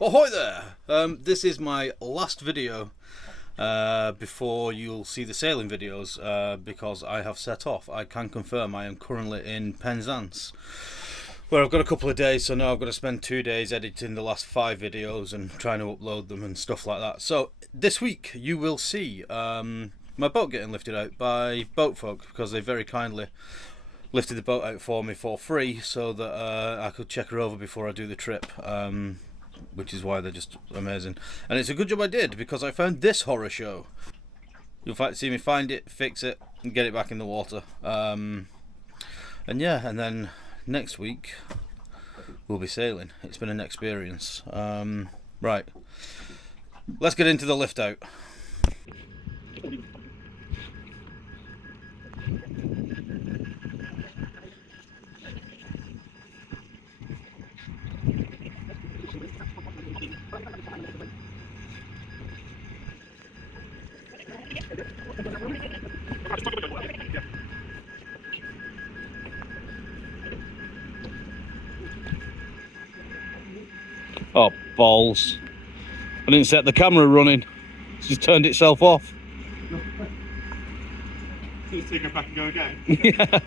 Ahoy there! This is my last video before you'll see the sailing videos because I have set off. I can confirm I am currently in Penzance, where I've got a couple of days, so now I've got to spend 2 days editing the last 5 videos and trying to upload them and stuff like that. So this week you will see my boat getting lifted out by Boatfolk, because they very kindly lifted the boat out for me for free so that I could check her over before I do the trip. Which is why they're just amazing. And it's a good job I did, because I found this horror show. You'll see me find it, fix it, and get it back in the water. And yeah, and then next week we'll be sailing. It's been an experience. Right, let's get into the lift out. Oh, balls. I didn't set the camera running. It's just turned itself off. Let's take it back and go again. Yeah.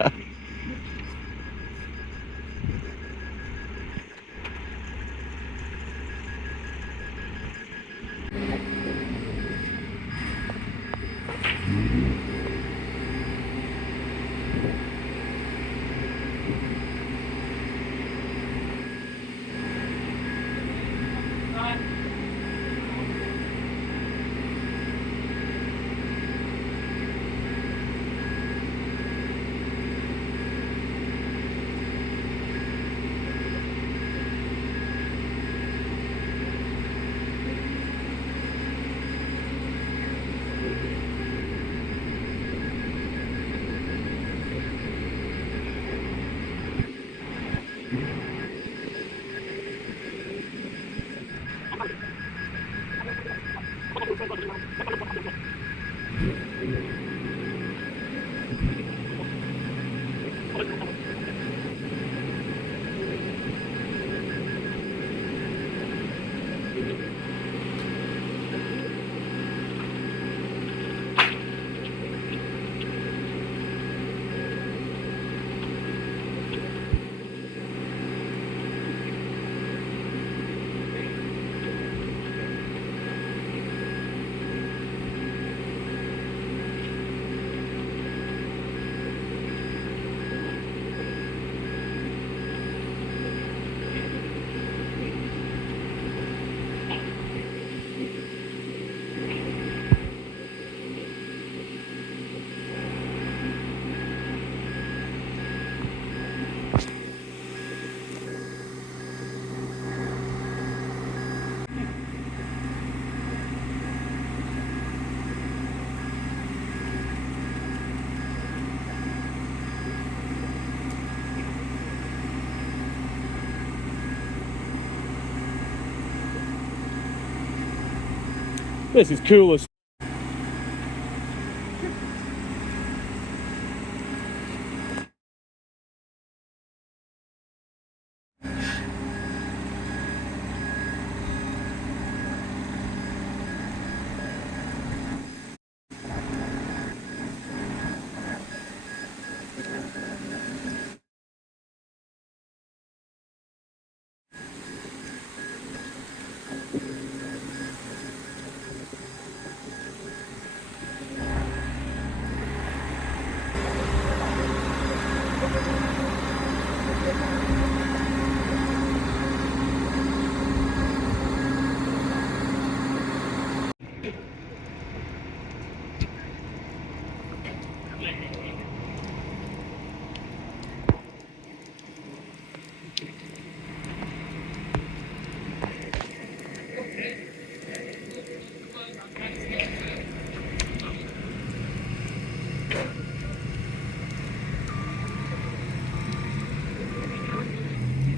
This is cool as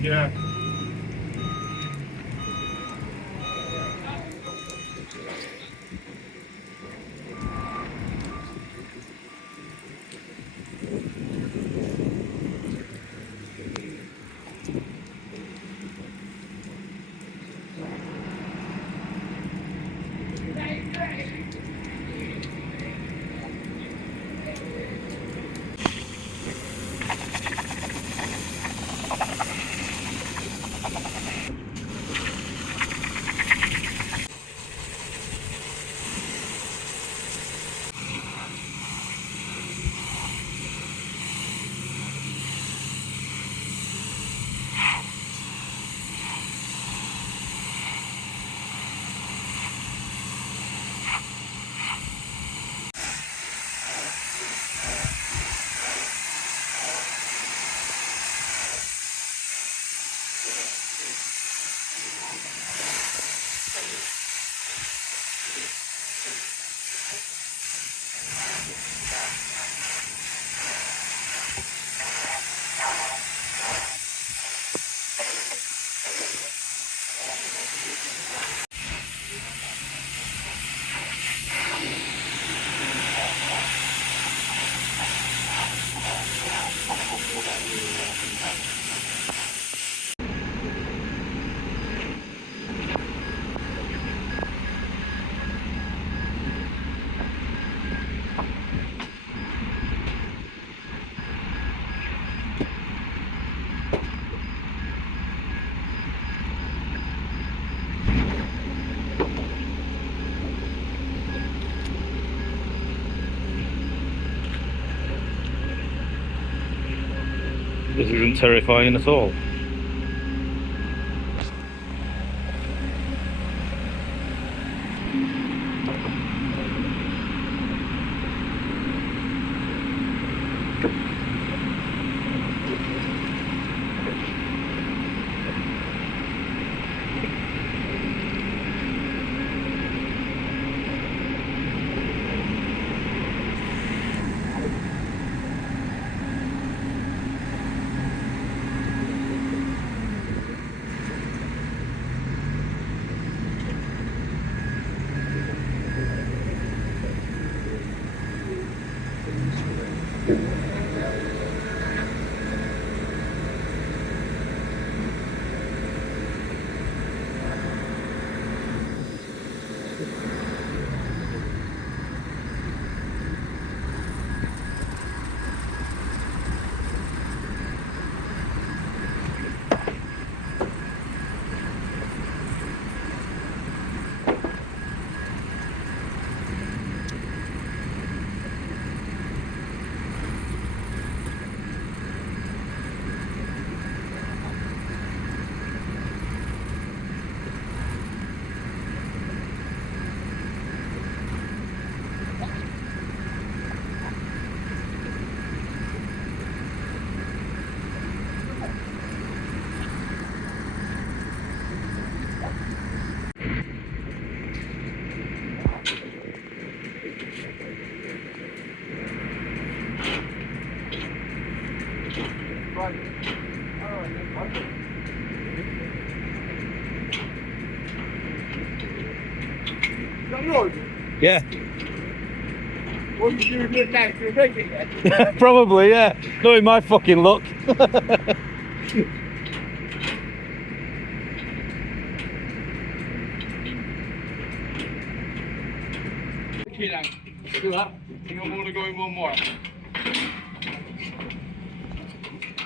yeah. This isn't terrifying at all. Yeah. What are you doing now? To make it? Probably, yeah. Knowing my fucking luck. Okay, now. Do that. You don't want to go in one more.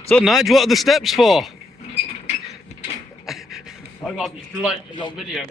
So, Nige, what are the steps for? I got this light on video.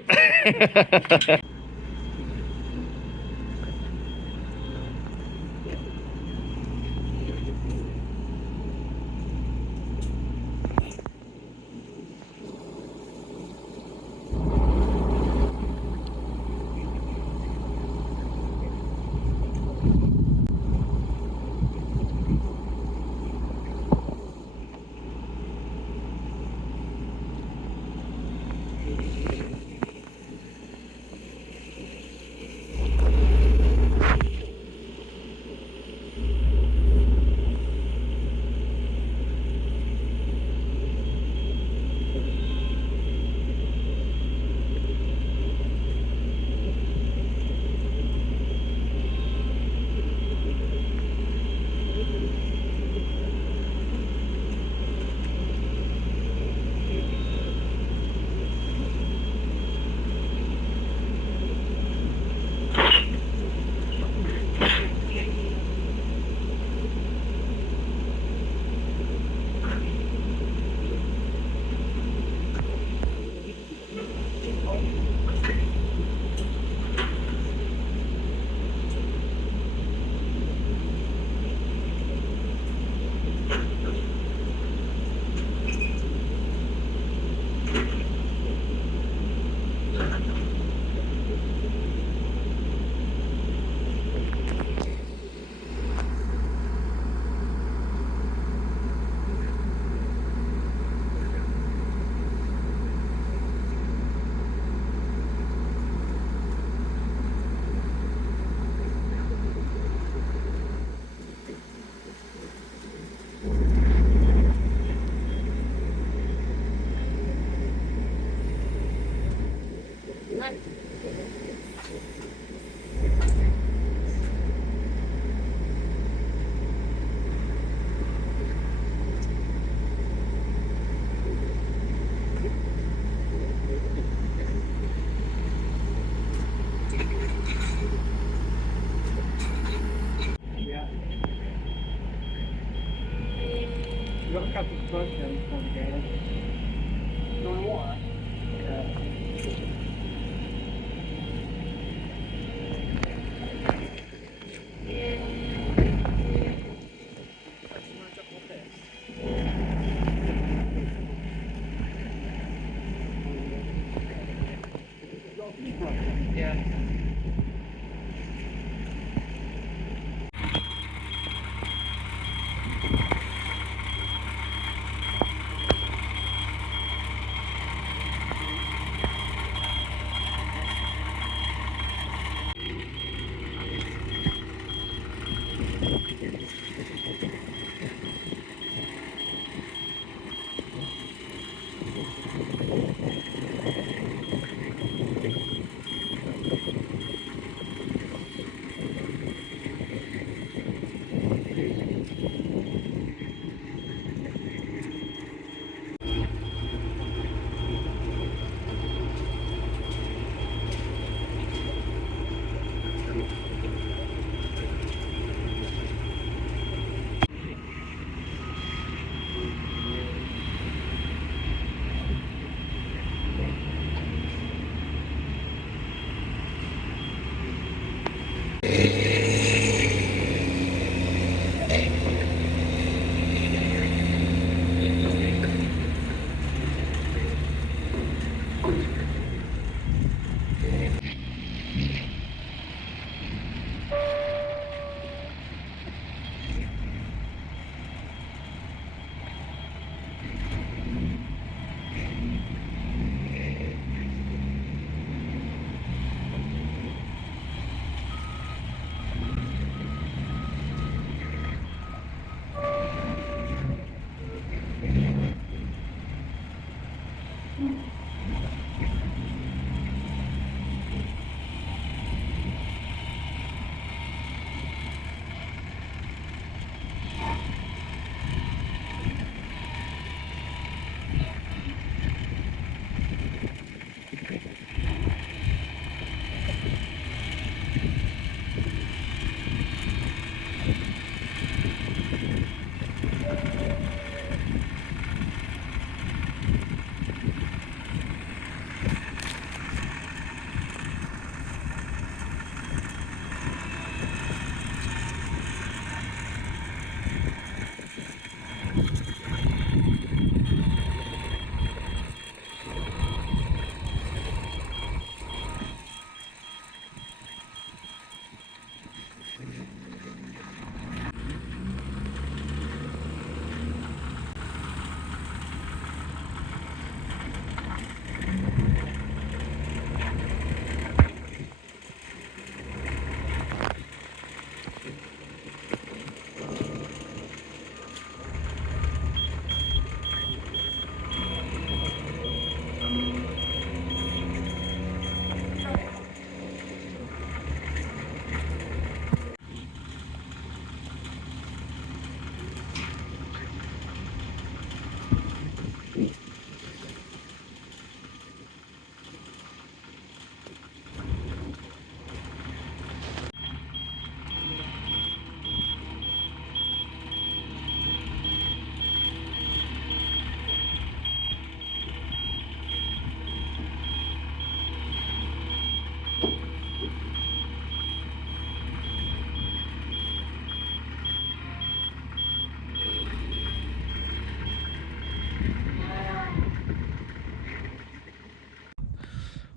You got a couple of close there, you probably get it. You want water? Yeah.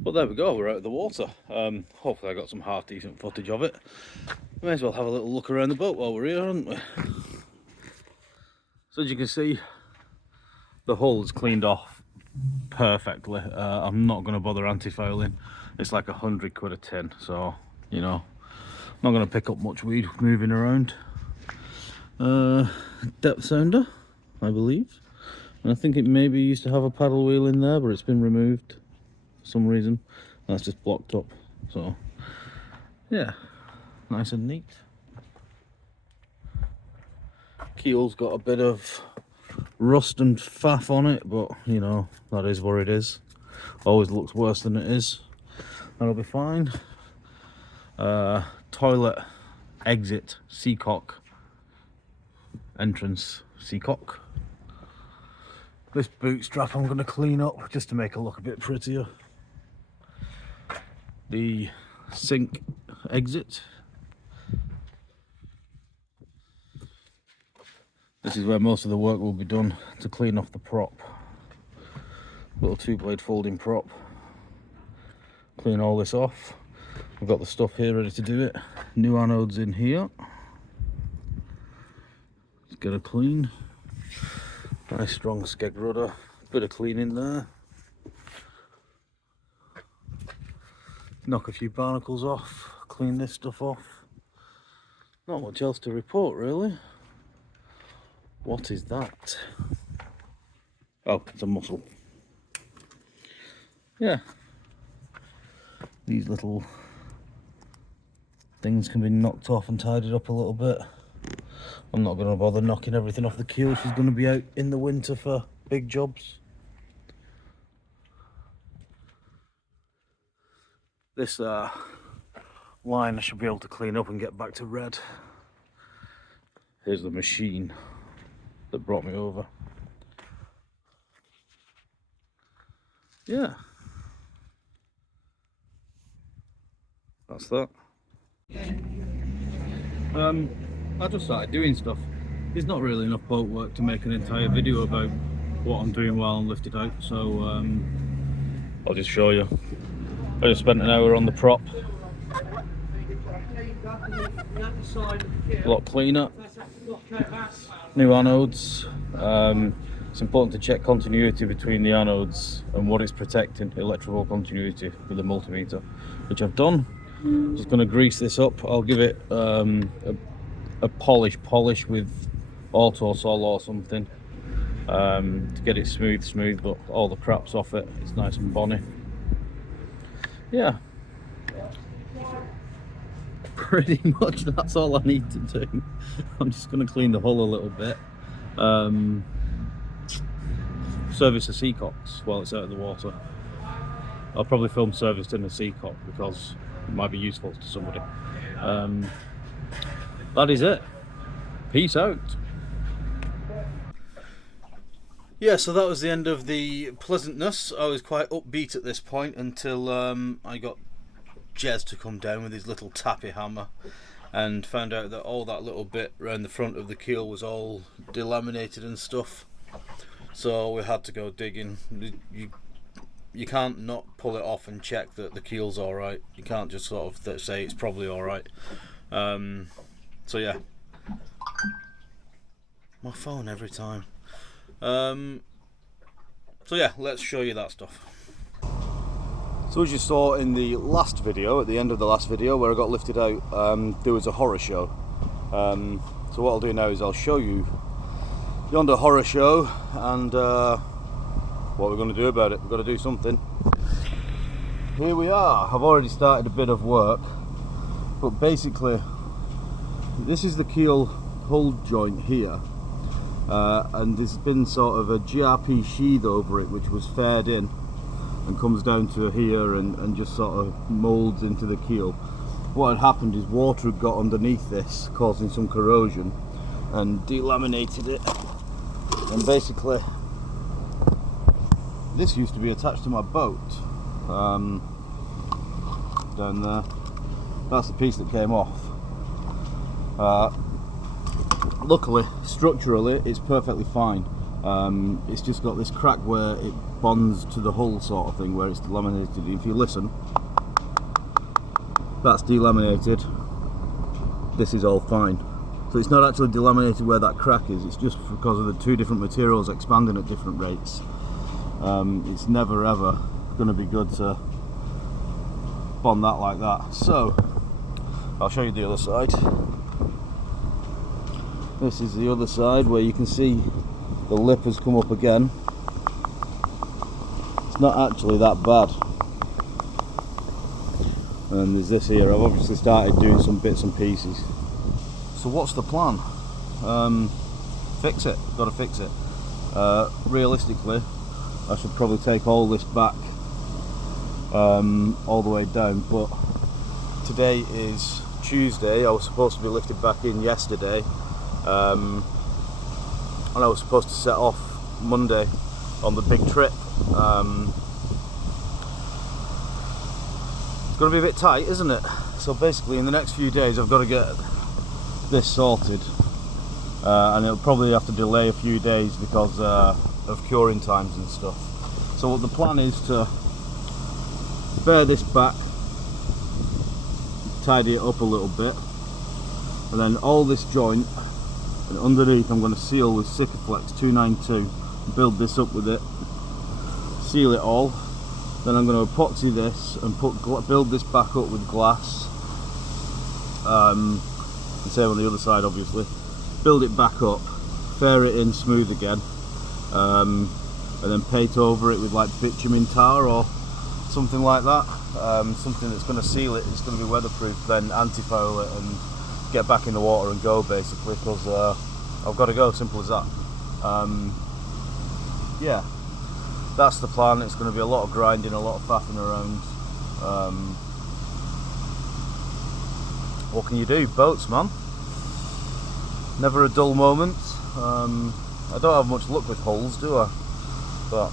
But there we go, we're out of the water. Hopefully I got some half decent footage of it. May as well have a little look around the boat while we're here, haven't we? So as you can see, the hull is cleaned off perfectly. I'm not going to bother anti-fouling. It's like 100 quid a tin, so you know, not going to pick up much weed moving around. Depth sounder, I believe, and I think it maybe used to have a paddle wheel in there, but it's been removed for some reason. That's just blocked up, so yeah, nice and neat. Keel's got a bit of rust and faff on it, but you know, that is what it is. Always looks worse than it is. That'll be fine. Toilet exit seacock, entrance seacock. This boot strap I'm going to clean up just to make it look a bit prettier. The sink exit. This is where most of the work will be done to clean off the prop. Little 2-blade folding prop. Clean all this off. We've got the stuff here ready to do it. New anodes in here. Let's get a clean. Nice strong skeg rudder. Bit of cleaning there. Knock a few barnacles off. Clean this stuff off. Not much else to report really. What is that? Oh, it's a mussel. Yeah. These little things can be knocked off and tidied up a little bit. I'm not going to bother knocking everything off the keel. She's going to be out in the winter for big jobs. This line I should be able to clean up and get back to red. Here's the machine that brought me over. Yeah. That's that. I just started doing stuff. There's not really enough boat work to make an entire video about what I'm doing while I'm lifted out, so I'll just show you. I just spent an hour on the prop. A lot cleaner. New anodes. It's important to check continuity between the anodes and what it's protecting, electrical continuity with the multimeter, which I've done. Just going to grease this up. I'll give it a polish with Autosol or something to get it smooth, but all the crap's off it. It's nice and bonny. Yeah, pretty much that's all I need to do. I'm just going to clean the hull a little bit. Service the seacocks while it's out of the water. I'll probably film serviced in a seacock because it might be useful to somebody. That is it. Peace out. Yeah, so that was the end of the pleasantness. I was quite upbeat at this point until I got Jez to come down with his little tappy hammer and found out that all that little bit around the front of the keel was all delaminated and stuff. So we had to go digging. You can't not pull it off and check that the keel's alright. You can't just sort of say it's probably alright. So yeah. My phone every time. So yeah, let's show you that stuff. So as you saw in the last video, at the end of the last video where I got lifted out, there was a horror show. So what I'll do now is I'll show you yonder horror show and what we're going to do about it. We've got to do something. Here we are. I've already started a bit of work, but basically this is the keel hull joint here. And there's been sort of a GRP sheath over it which was faired in and comes down to here and just sort of moulds into the keel. What had happened is water had got underneath this, causing some corrosion, and delaminated it. And basically this used to be attached to my boat down there. That's the piece that came off. Luckily, structurally, it's perfectly fine. It's just got this crack where bonds to the hull sort of thing, where it's delaminated. If you listen, that's delaminated, this is all fine. So it's not actually delaminated where that crack is, it's just because of the two different materials expanding at different rates. It's never ever going to be good to bond that like that. So I'll show you the other side. This is the other side where you can see the lip has come up again. It's not actually that bad. And there's this here. I've obviously started doing some bits and pieces. So what's the plan? Fix it. Got to fix it. Realistically, I should probably take all this back all the way down, but today is Tuesday. I was supposed to be lifted back in yesterday, and I was supposed to set off Monday on the big trip. It's going to be a bit tight, isn't it? So basically in the next few days I've got to get this sorted, and it'll probably have to delay a few days because of curing times and stuff. So what the plan is to bear this back, tidy it up a little bit, and then all this joint and underneath I'm going to seal with Sikaflex 292, build this up with it, seal it all. Then I'm going to epoxy this and build this back up with glass, and same on the other side obviously. Build it back up, fare it in smooth again, and then paint over it with like bitumen tar or something like that, something that's going to seal it. It's going to be weatherproof, then anti-foul it and get back in the water and go basically, because I've got to go, simple as that. Yeah, that's the plan. It's going to be a lot of grinding, a lot of faffing around. What can you do? Boats, man. Never a dull moment. I don't have much luck with hulls, do I? But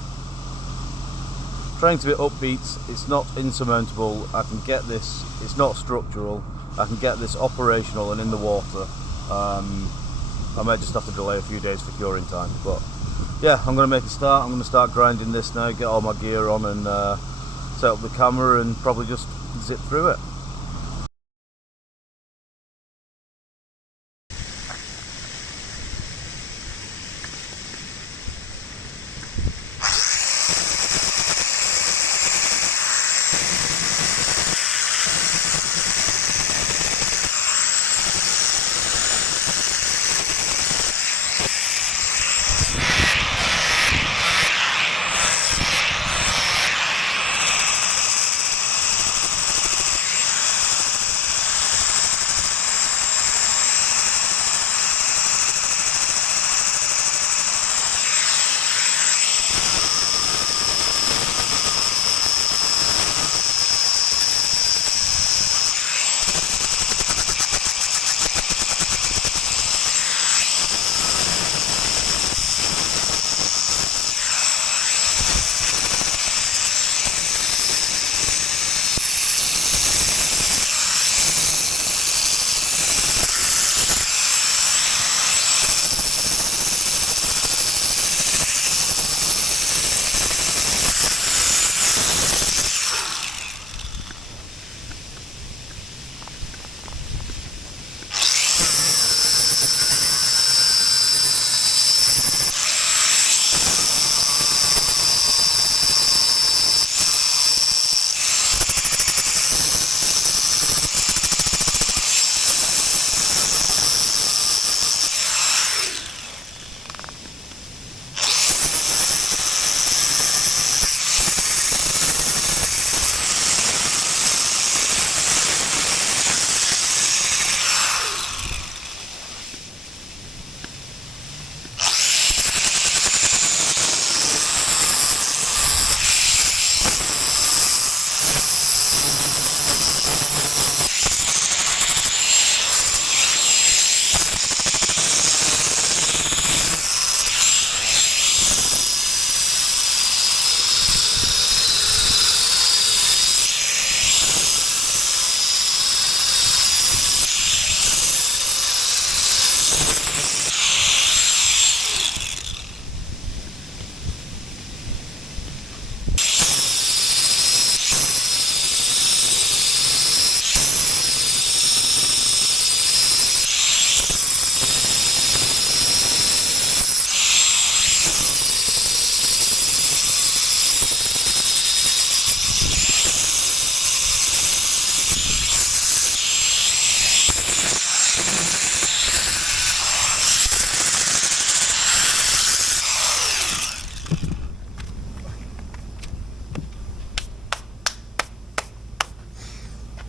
trying to be upbeat, it's not insurmountable. I can get this, it's not structural. I can get this operational and in the water. I might just have to delay a few days for curing time, but yeah, I'm going to make a start. I'm going to start grinding this now, get all my gear on and set up the camera and probably just zip through it.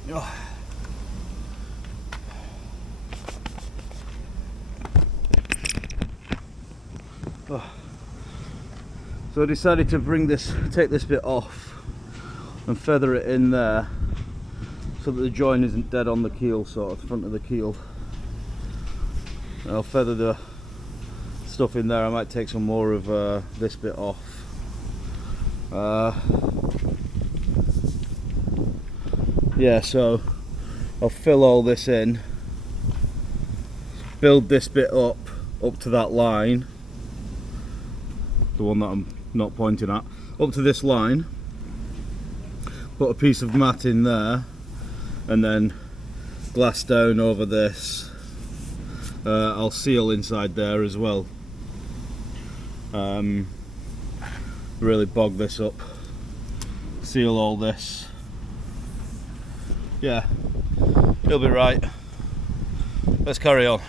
Oh. Oh. So I decided to take this bit off and feather it in there so that the join isn't dead on the keel, sort of the front of the keel. And I'll feather the stuff in there. I might take some more of this bit off. Yeah, so I'll fill all this in, build this bit up to that line, the one that I'm not pointing at, up to this line, put a piece of mat in there, and then glass down over this. I'll seal inside there as well. Really bog this up, seal all this. Yeah, it'll be right. Let's carry on.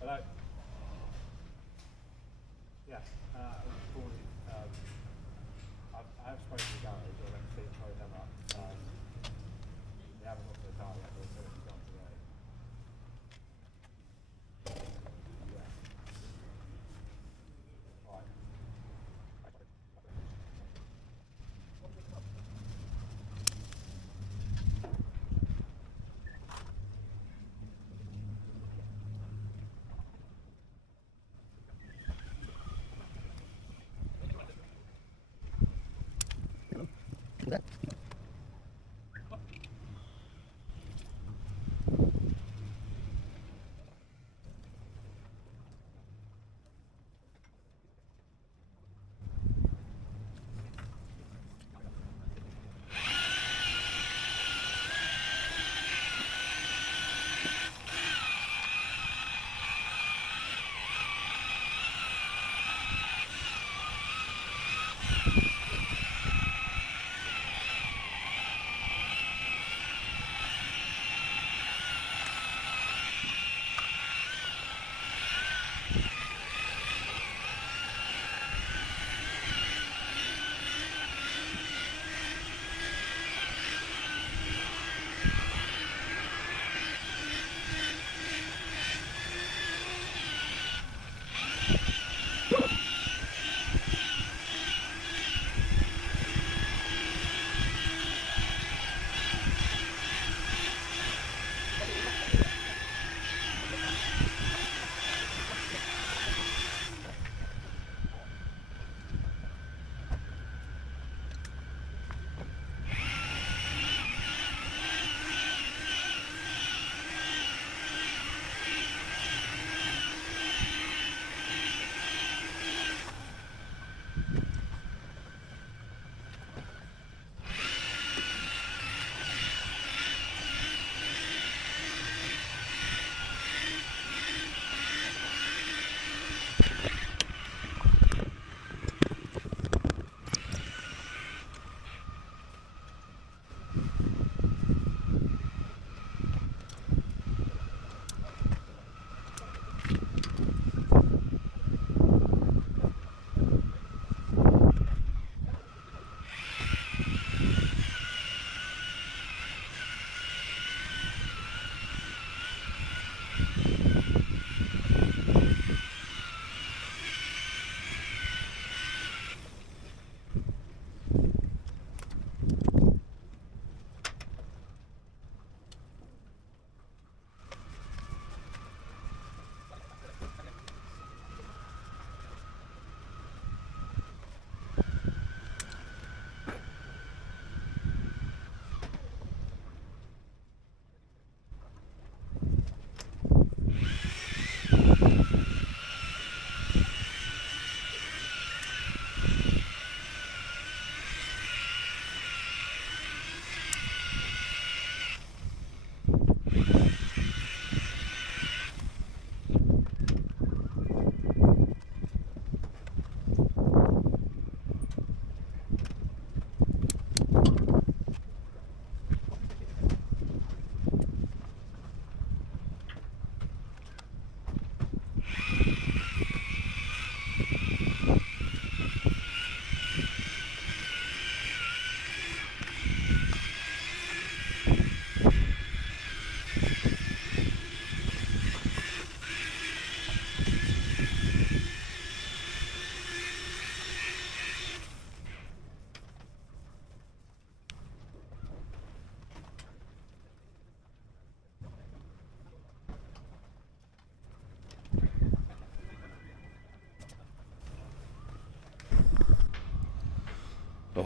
Hello. Yes, I have spoken to the garage, or let's see, sorry, them up. They haven't got to the car yet, but it's going to be gone today. Yeah. Alright.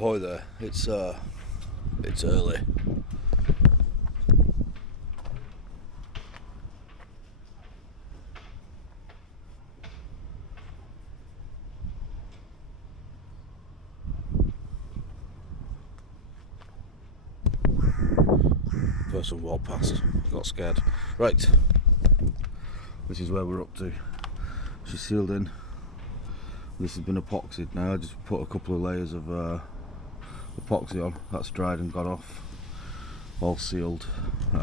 ahoy there. It's early. Person walked past, got scared. Right, this is where we're up to. She's sealed in. This has been epoxied now. I just put a couple of layers of epoxy on. That's dried and gone off. All sealed. Now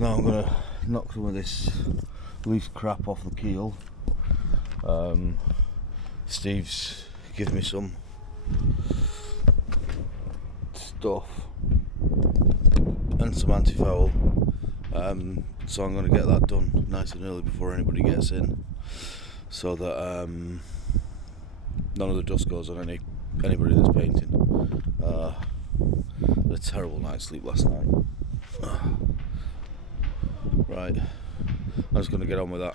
I'm gonna knock some of this loose crap off the keel. Steve's given me some stuff and some anti-foul, so I'm going to get that done nice and early before anybody gets in, so that none of the dust goes on anybody that's painting. Had a terrible night's sleep last night. Right, I'm just going to get on with that.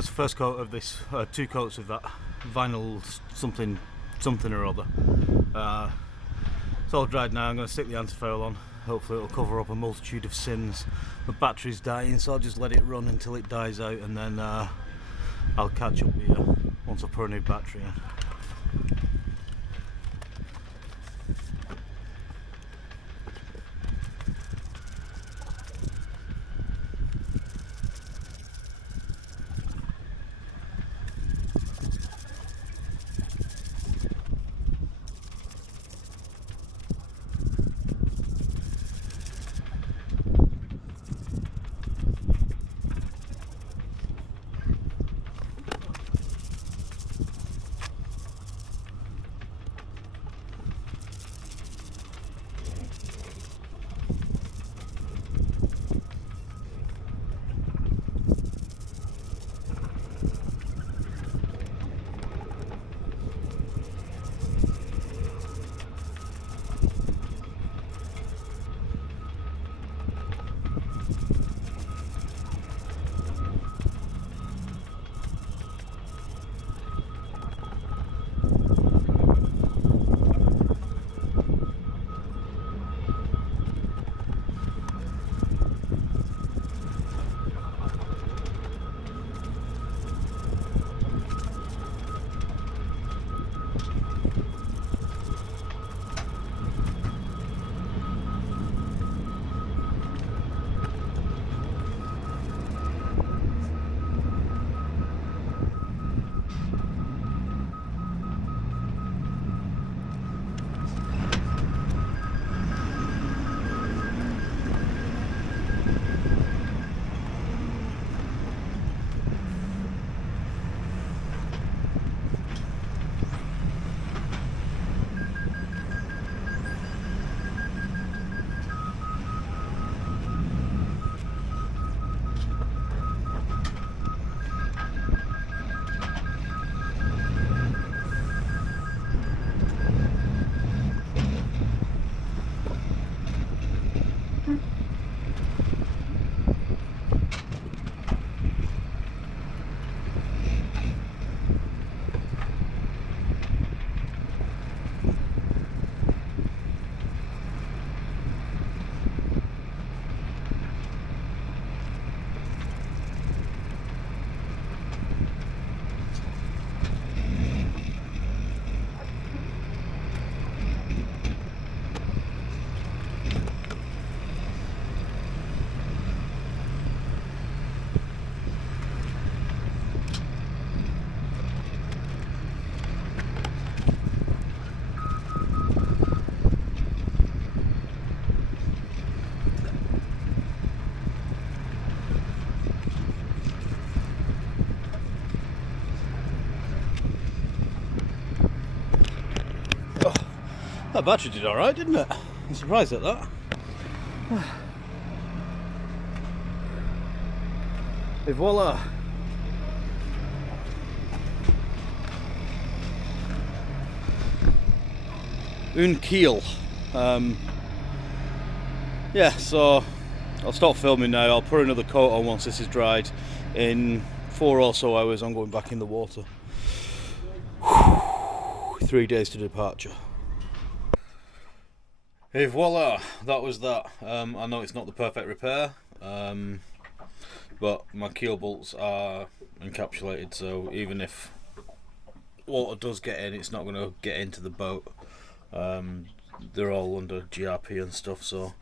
That's the first coat of this, 2 coats of that vinyl something or other. It's all dried now. I'm going to stick the antifoil on. Hopefully it'll cover up a multitude of sins. The battery's dying, so I'll just let it run until it dies out, and then I'll catch up here once I put a new battery in. That battery did alright, didn't it? I'm surprised at that. Et voila! Une keel. Yeah, so I'll stop filming now. I'll put another coat on once this is dried. In 4 or so hours I'm going back in the water. 3 days to departure. Et voila, that was that. I know it's not the perfect repair, but my keel bolts are encapsulated, so even if water does get in, it's not going to get into the boat. They're all under GRP and stuff, so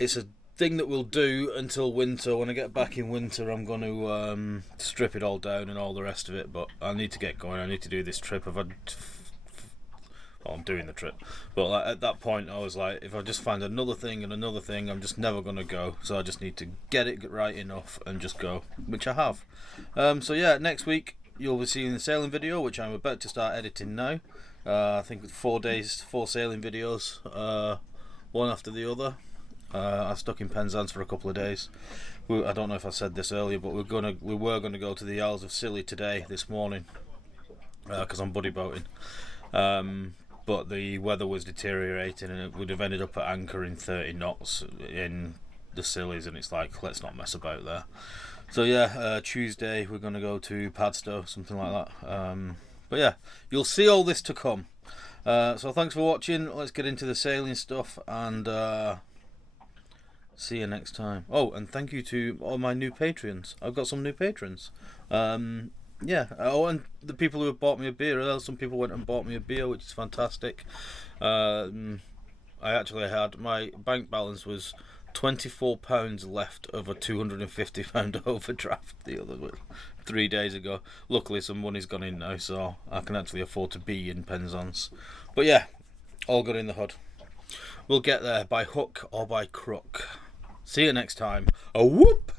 it's a thing that we'll do until winter. When I get back in winter, I'm going to strip it all down and all the rest of it, but I need to get going. I need to do this trip. I'm doing the trip, but like, at that point I was like, if I just find another thing and another thing, I'm just never going to go, so I just need to get it right enough and just go, which I have. So yeah, next week you'll be seeing the sailing video, which I'm about to start editing now. I think with 4 days, 4 sailing videos, one after the other. I stuck in Penzance for a couple of days. I don't know if I said this earlier, but we were gonna go to the Isles of Scilly today, this morning, because I'm buddy boating. But the weather was deteriorating, and it would have ended up at anchor in 30 knots in the Scillies, and it's like, let's not mess about there. So yeah, Tuesday we're gonna go to Padstow, something like that. But yeah, you'll see all this to come. So thanks for watching. Let's get into the sailing stuff and see you next time. Oh, and thank you to all my new patrons. I've got some new patrons. Yeah. Oh, and the people who have bought me a beer. Well, some people went and bought me a beer, which is fantastic. I actually had, my bank balance was £24 left of a £250 overdraft the other 3 days ago. Luckily some money's gone in now, so I can actually afford to be in Penzance. But yeah, all good in the hood. We'll get there by hook or by crook. See you next time. A whoop!